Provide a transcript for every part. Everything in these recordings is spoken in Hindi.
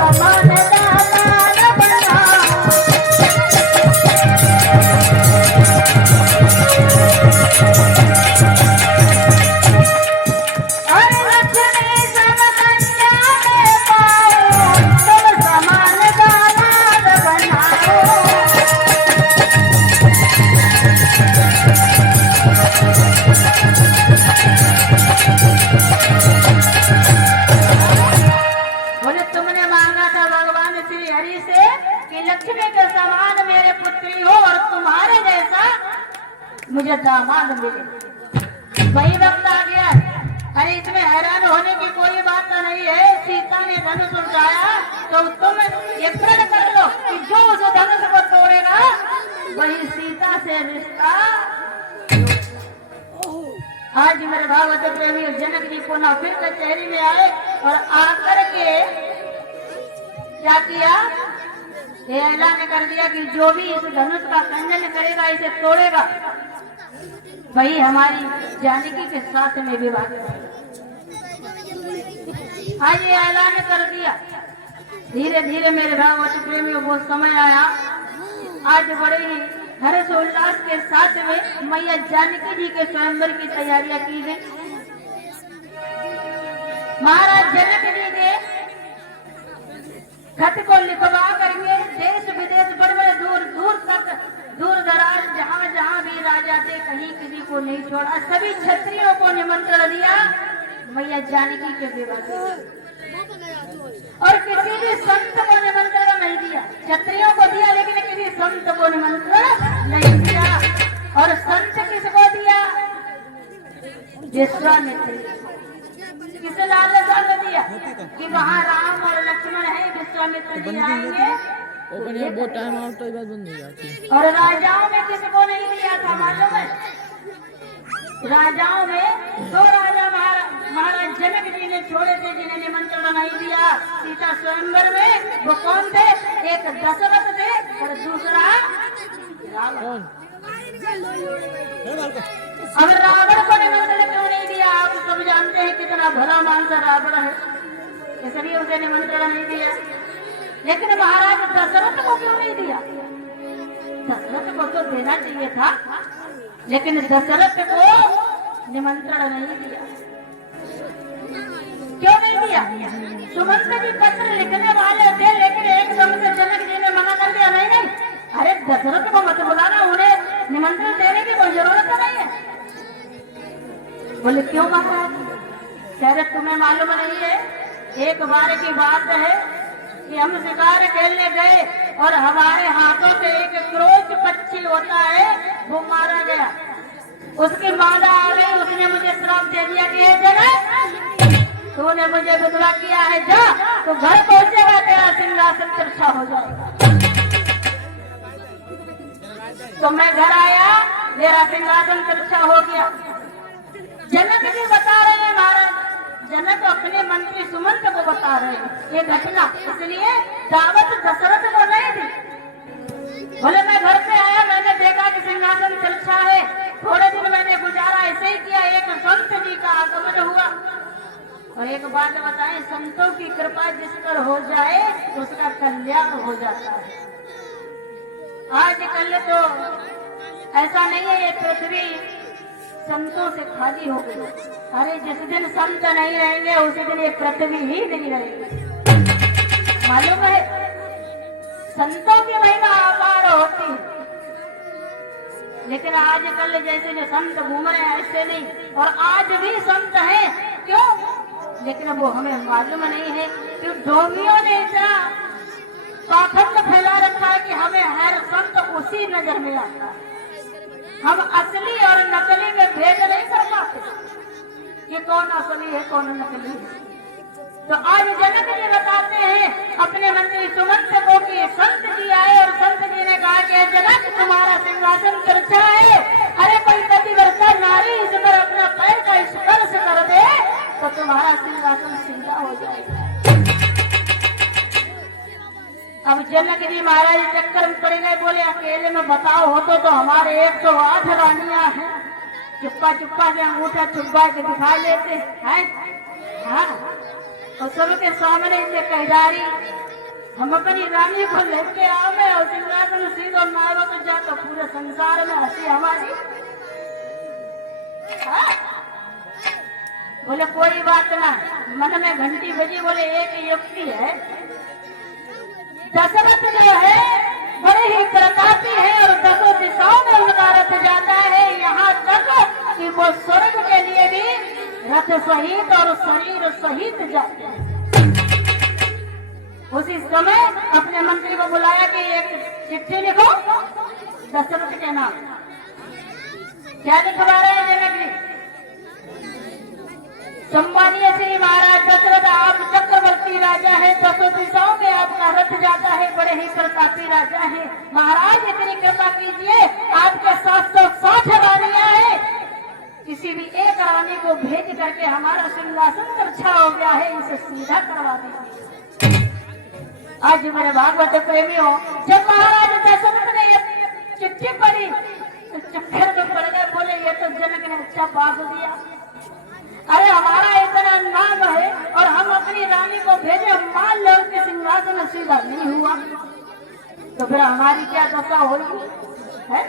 समान दातार बनाओ। और लक्ष्मी सब कन्या में पाओ, तुम समान दातार बनाओ। बोले तुमने मांगा था भगवान श्री हरि से कि लक्ष्मी के समान मेरे पुत्री हो और तुम्हारे जैसा मुझे दामाद मिले। वही वक्त आ गया। अरे इसमें हैरान होने की कोई बात नहीं है। सीता ने धनुष उठाया तो तुम ये प्रण कर लो कि जो उस धनुष को तोड़ेगा वही सीता से रिश्ता। आज मेरे भागवत प्रेमी जनक जी पुनः फिर कचहरी में आए और आकर के क्या किया, ये ऐलान कर दिया कि जो भी इस धनुष का खंडन करेगा, इसे तोड़ेगा, वही हमारी जानकी के साथ में विवाह करेगा। आज ये ऐलान कर दिया। धीरे धीरे मेरे भागवत प्रेमियों वो समय आया। आज बड़े ही हर्ष उल्लास के साथ में मैया जानकी जी के स्वयंवर की तैयारियां की गई। महाराज जनक जी ने खत को लिखवा करके देश विदेश बड़े बड़े दूर दूर तक, दूर दराज जहाँ जहाँ भी राजा थे, कहीं किसी को नहीं छोड़ा। सभी क्षत्रियों को निमंत्रण दिया मैया जानकी के विवाह के। और किसी भी संत को निमंत्रण नहीं दिया। क्षत्रियों को दिया लेकिन किसी संत को निमंत्रण नहीं दिया। और संत किसको दिया? विश्वामित्र। किस लालसा में दिया कि वहाँ राम और लक्ष्मण है, विश्वामित्र जी आएंगे। और राजाओं में किसको नहीं दिया था मालूम है? राजाओं में दो राजा महाराज जनक जी ने छोड़े थे जिन्हें निमंत्रण नहीं दिया सीता स्वयंवर में। वो कौन थे? एक दशरथ थे और दूसरा रावण। अब रावण को निमंत्रण क्यों नहीं दिया? आप सब जानते हैं कितना भला मानसा रावण है, इसलिए उसे निमंत्रण नहीं दिया। लेकिन महाराज दशरथ को क्यों नहीं दिया? दशरथ को तो देना चाहिए था, लेकिन दशरथ को निमंत्रण नहीं दिया। क्यों नहीं दिया? सुमंत जी पत्र लिखने वाले थे, लेकिन एकदम से जनक जी ने मना कर दिया। नहीं नहीं, अरे दशरथ को मत बुलाना, उन्हें निमंत्रण देने की कोई जरूरत नहीं है। बोले क्यों महाराज? कह रहे तुम्हें मालूम नहीं है, एक बार की बात है कि हम शिकार खेलने गए और हमारे हाथों से एक क्रोच पक्षी होता है वो मारा गया। उसकी मादा आ गई, उसने मुझे श्राप दे दिया कि ये जनक तूने मुझे विधवा किया है, जा तो घर पहुंचेगा तेरा सिंहासन तिरछा हो जाएगा। तो मैं घर आया, मेरा सिंहासन तिरछा हो गया। जनक जी बता रहे हैं महाराज, जनक अपने मंत्री सुमंत को बता रहे हैं ये घटना, इसलिए दावत दशरथ को नहीं दी। बोले मैं घर पे आया, मैंने देखा कि सिंहासन तिरछा है। थोड़े दिन मैंने गुजारा ऐसे ही किया। एक संत जी का आगमन हुआ। और एक बात बताएं, संतों की कृपा जिस पर हो जाए उसका कल्याण हो जाता है। आजकल तो ऐसा नहीं है, ये पृथ्वी संतों से खाली हो गई। अरे जिस दिन संत नहीं रहेंगे उसी दिन ये पृथ्वी ही नहीं रहेगी। मालूम है, संतों की महिमा अपार होती है, लेकिन आजकल जैसे जो संत घूम रहे हैं ऐसे नहीं। और आज भी संत हैं, क्यों? लेकिन वो हमें मालूम नहीं है कि ढोंगियों ने इतना पाखंड फैला रखा है कि हमें हर संत उसी नजर में आता है। हम असली और नकली में भेद नहीं कर पाते कि कौन असली है कौन नकली है। तो आज जनक जी बताते हैं अपने मंत्री सुमंत को कि संत जी आए और संत जी ने कहा कि जनक तुम्हारा सिंहासन तिरछा है। अरे कोई पतिव्रता नारी इस पर अपना पैर का स्पर्श कर दे तो तुम्हारा सिंहासन सीधा हो जाएगा। अब जनक जी महाराज चक्कर में पड़ गए, बोले अकेले में बताओ होते तो हमारे 108 रानियां हैं, चुप्पा चुप्पा से अंगूठा चुप्पा के दिखा लेते हैं। हाँ, और सबके सामने इनसे कहदारी हम अपनी रानी को लेके आवे और सिंहासन सीधो नारो तो जा तो पूरे संसार में हंसी हमारी। हाँ? बोले कोई बात ना, मन में घंटी बजी। बोले एक युक्ति है, दशरथ जो है बड़े ही प्रतापी है और दसों दिशाओं में उनका रथ जाता है, यहाँ तक कि वो स्वर्ग के लिए भी रथ सहित और शरीर सहित जाते हैं। उसी समय अपने मंत्री को बुलाया कि एक चिट्ठी लिखो दशरथ के नाम। क्या लिखवा रहे हैं जनक जी? सम्मानीय श्री महाराज दशरथ, आप चक्रवर्ती राजा है, दसों दिशाओं में आपका रथ जाता है, बड़े ही प्रतापी राजा है। महाराज इतनी कृपा कीजिए, आपके 760 रानियां हैं, किसी भी एक रानी को भेज करके हमारा सिंहासन अच्छा हो गया है, इसे सीधा करवा दीजिए। आज मेरे भागवत प्रेमियों, जब महाराज दशरथ ने ये चिट्ठी पढ़ी तो चक्कर में पड़ गए। बोले ये तो जनक ने अच्छा बात दिया, अरे हमारा इतना नाम है और हम अपनी रानी को भेजे, मान लो कि सिंहासन सीधा नहीं हुआ तो फिर हमारी क्या दशा होगी? है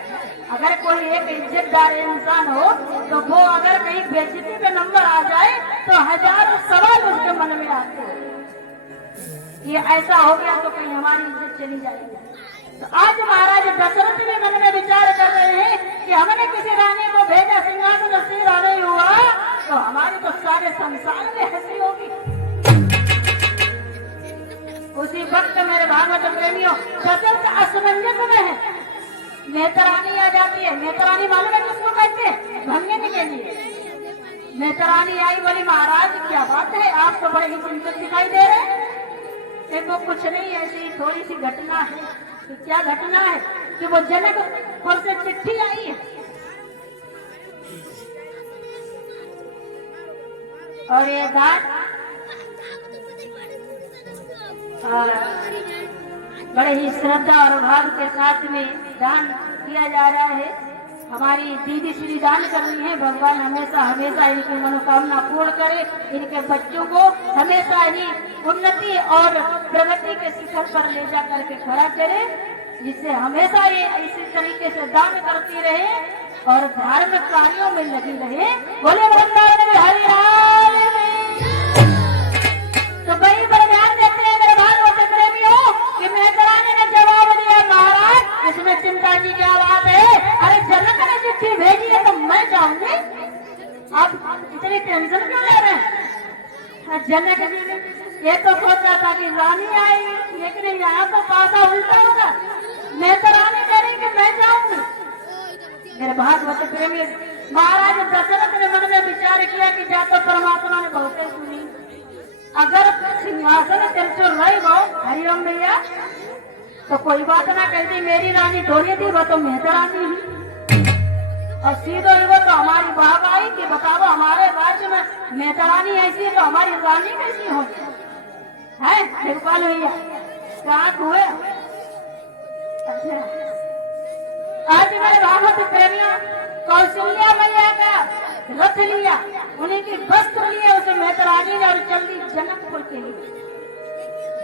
अगर कोई एक इज्जतदार इंसान हो तो वो अगर कहीं बेइज्जती पे नंबर आ जाए तो हजारों सवाल उसके मन में आते हैं, ये ऐसा हो गया तो कहीं हमारी इज्जत चली जाएगी। तो आज महाराज दशरथ भी मन में विचार कर रहे हैं कि हमने किसी रानी को भेजा, सिंहासन सीधा नहीं हुआ तो हमारी तो सारे संसार में हंसी होगी। उसी वक्त मेरे भागवत प्रेमियों, दशरथ असमंजस में है। नेत्रानी आ जाती है। नेत्रानी मालूम है किसको कहते हैं? भंगने के लिए नेत्रानी आई, बोली महाराज क्या बात है, आप तो बड़े ही चिंतित दिखाई दे रहे हैं। वो कुछ नहीं, ऐसी थोड़ी सी घटना है। तो क्या घटना है? कि वो जनकपुर से चिट्ठी आई है और ये बात बड़े ही श्रद्धा और भाव के साथ में दान किया जा रहा है। हमारी दीदी श्री दान कर रही है, भगवान हमेशा हमेशा इनकी मनोकामना पूर्ण करे, इनके बच्चों को हमेशा ही उन्नति और प्रगति के शिखर पर ले जा करके खड़ा करे, जिससे हमेशा ये इसी तरीके से दान करती रहे और धार्मिक कार्यों में लगी रहे। बोले वृंदावन में हरि राम। तो वही पर ध्यान देते हैं मेरे भागवत प्रेमियों कि मेहतरानी ने जवाब दिया, महाराज इसमें चिंता की क्या बात है? अरे जनक ने चिट्ठी भेजी है तो मैं जाऊंगी, आप इतनी टेंशन क्यों ले रहे हैं? जनक जी ने ये तो सोचा था कि रानी आएगी, लेकिन यहाँ तो पासा उल्टा होगा, मेहतरानी कह रही कि मैं जाऊंगी। मेरे भागवत प्रेमी, महाराज दशरथ ने मन में विचार किया कि जा तो परमात्मा ने बहुत सुनी, अगर सिंहासन तिरछुल रही हो हरिओम भैया तो कोई बात ना कहती, मेरी रानी थोड़ी थी, वो तो मेहतरानी ही और सीधो ही वो तो हमारी बात आई कि बताओ हमारे राज्य में मेहतरानी ऐसी है तो हमारी रानी कैसी होगी? है बिल्कुल भैया कहाँ हुए? अच्छा आज मेरे भागवत प्रेमियों, कौशल्या मैया का रथ लिया, उन्हीं की वस्त्र लिए उसे मेहतरानी ने और चल दी जनकपुर के लिए।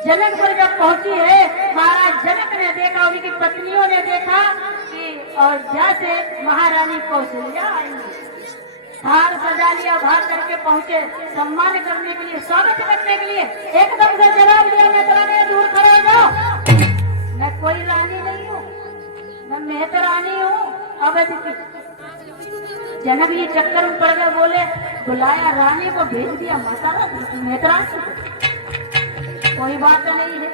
जनकपुर जब पहुंची है, महाराज जनक ने देखा, उनकी पत्नियों ने देखा कि और जैसे महारानी कौशल्या आएंगी, हार सजा लिया, भाग करके पहुंचे सम्मान करने के लिए, स्वागत करने के लिए। एकदम से जवाब दिया, मेहतरानी दूर खड़े हो जाओ, मैं कोई रानी नहीं हूँ, मैं मेहतरानी हूँ अवध की। जनक जी चक्कर में पड़ गए, बोले बुलाया रानी को, भेज दिया माता मेहतरानी, कोई बात नहीं है।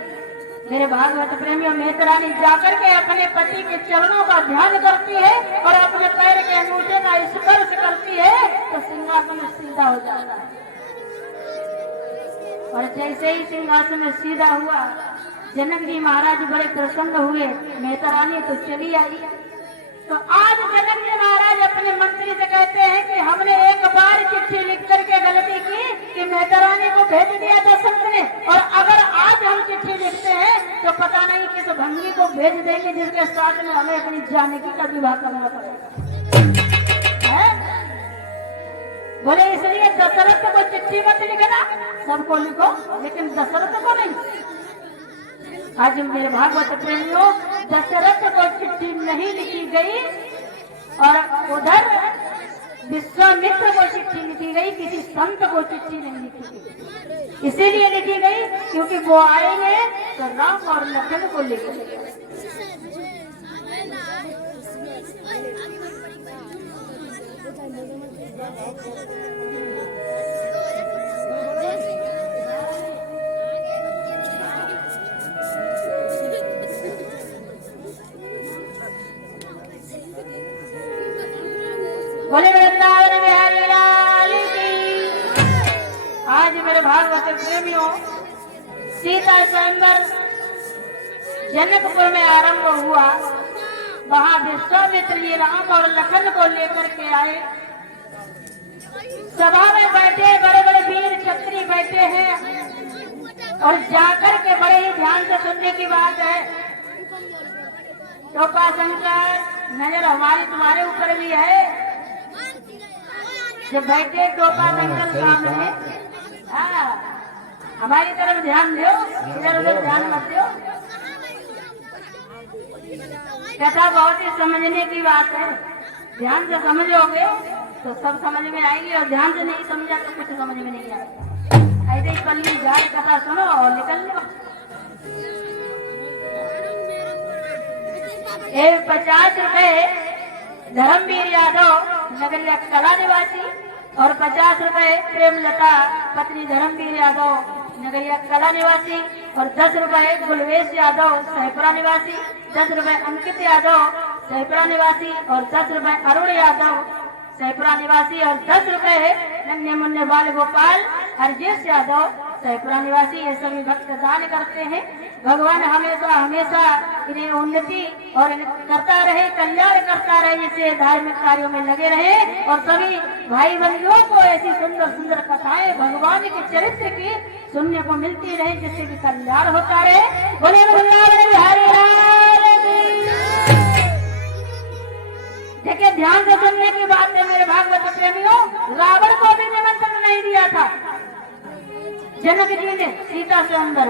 मेरे भागवत प्रेमियों, मेहतरानी जाकर के अपने पति के चरणों का ध्यान करती है और अपने पैर के अंगूठे का स्पर्श करती है तो सिंहासन सीधा हो जाता है। और जैसे ही सिंहासन सीधा हुआ, जनक जी महाराज बड़े प्रसन्न हुए, मेहतरानी तो चली आई। तो आज जनक जी महाराज अपने मंत्री से कहते हैं कि हमने एक बार चिट्ठी लिख करके गलती की कि मेहतरानी को भेज दिया दशरथ ने, और अगर आज हम चिट्ठी लिखते हैं तो पता नहीं किस भंगी को भेज देंगे जिसके साथ में हमें अपनी जानकी का विवाह करना पड़ेगा। बोले इसलिए दशरथ को चिट्ठी मत लिखना, सबको लिखो लेकिन दशरथ को नहीं। आज मेरे भागवत प्रेमियों, दशरथ को चिट्ठी नहीं लिखी गई और उधर विश्वामित्र को चिट्ठी लिखी गई, किसी संत को चिट्ठी नहीं लिखी गई। इसीलिए लिखी गई क्योंकि वो आएंगे तो राम और लखन को लेकर। बोले वृंदावन बिहारी लाल की। आज मेरे भागवत प्रेमियों, सीता स्वयंवर जनकपुर में आरंभ हुआ। वहां विश्वामित्र जी राम और लखन को लेकर के आए। सभा में बैठे बड़े बड़े वीर क्षत्रिय बैठे हैं और जाकर के बड़े ही ध्यान से सुनने की बात है। टोपा शंकर, नजर हमारी तुम्हारे ऊपर भी है। जब बैठे टोपा शंकर सामने, हमारी तरफ ध्यान दो, इधर उधर ध्यान मत दो। कथा बहुत ही समझने की बात है। ध्यान से समझोगे तो सब समझ में आएगी, और ध्यान से नहीं समझा तो कुछ समझ में नहीं आएगा। ऐसे ही पल्ली जाए कथा सुनो और निकल लो। 50 रुपए धर्मवीर यादव नगरिया कला निवासी और 50 रुपए प्रेमलता पत्नी धर्मवीर यादव नगरिया कला निवासी और 10 रुपए गुलवेश यादव सहपुरा निवासी, 10 रुपए अंकित यादव सहपुरा निवासी और 10 रुपए अरुण यादव सहपुरा निवासी और 10 रुपए नन्हे मुन्ने बाल गोपाल हरजेश यादव सहपुरा निवासी। ये सभी भक्त दान करते हैं। भगवान हमेशा हमेशा इन्हें उन्नति और करता रहे, कल्याण करता रहे, जिससे धार्मिक कार्यों में लगे रहे। और सभी भाई बंधुओं को ऐसी सुंदर सुंदर कथाएं भगवान के चरित्र की सुनने को मिलती रहे, जिससे कि कल्याण होता रहे। बोले वृंदावन बिहारी लाल की। देखिए, ध्यान से सुनने की बात है मेरे भागवत प्रेमियों। रावण को भी निमंत्रण नहीं दिया था जनक जी ने सीता से अंदर।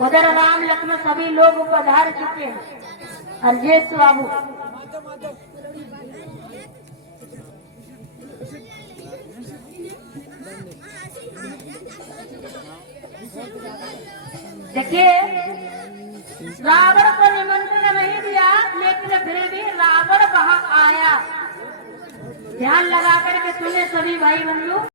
उधर राम लक्ष्मण सभी लोग पधार चुके हैं। हरजेश बाबू, देखिए, रावण को निमंत्रण नहीं दिया, लेकिन फिर भी रावण वहां आया। ध्यान लगा करके सुने सभी भाई बंधु।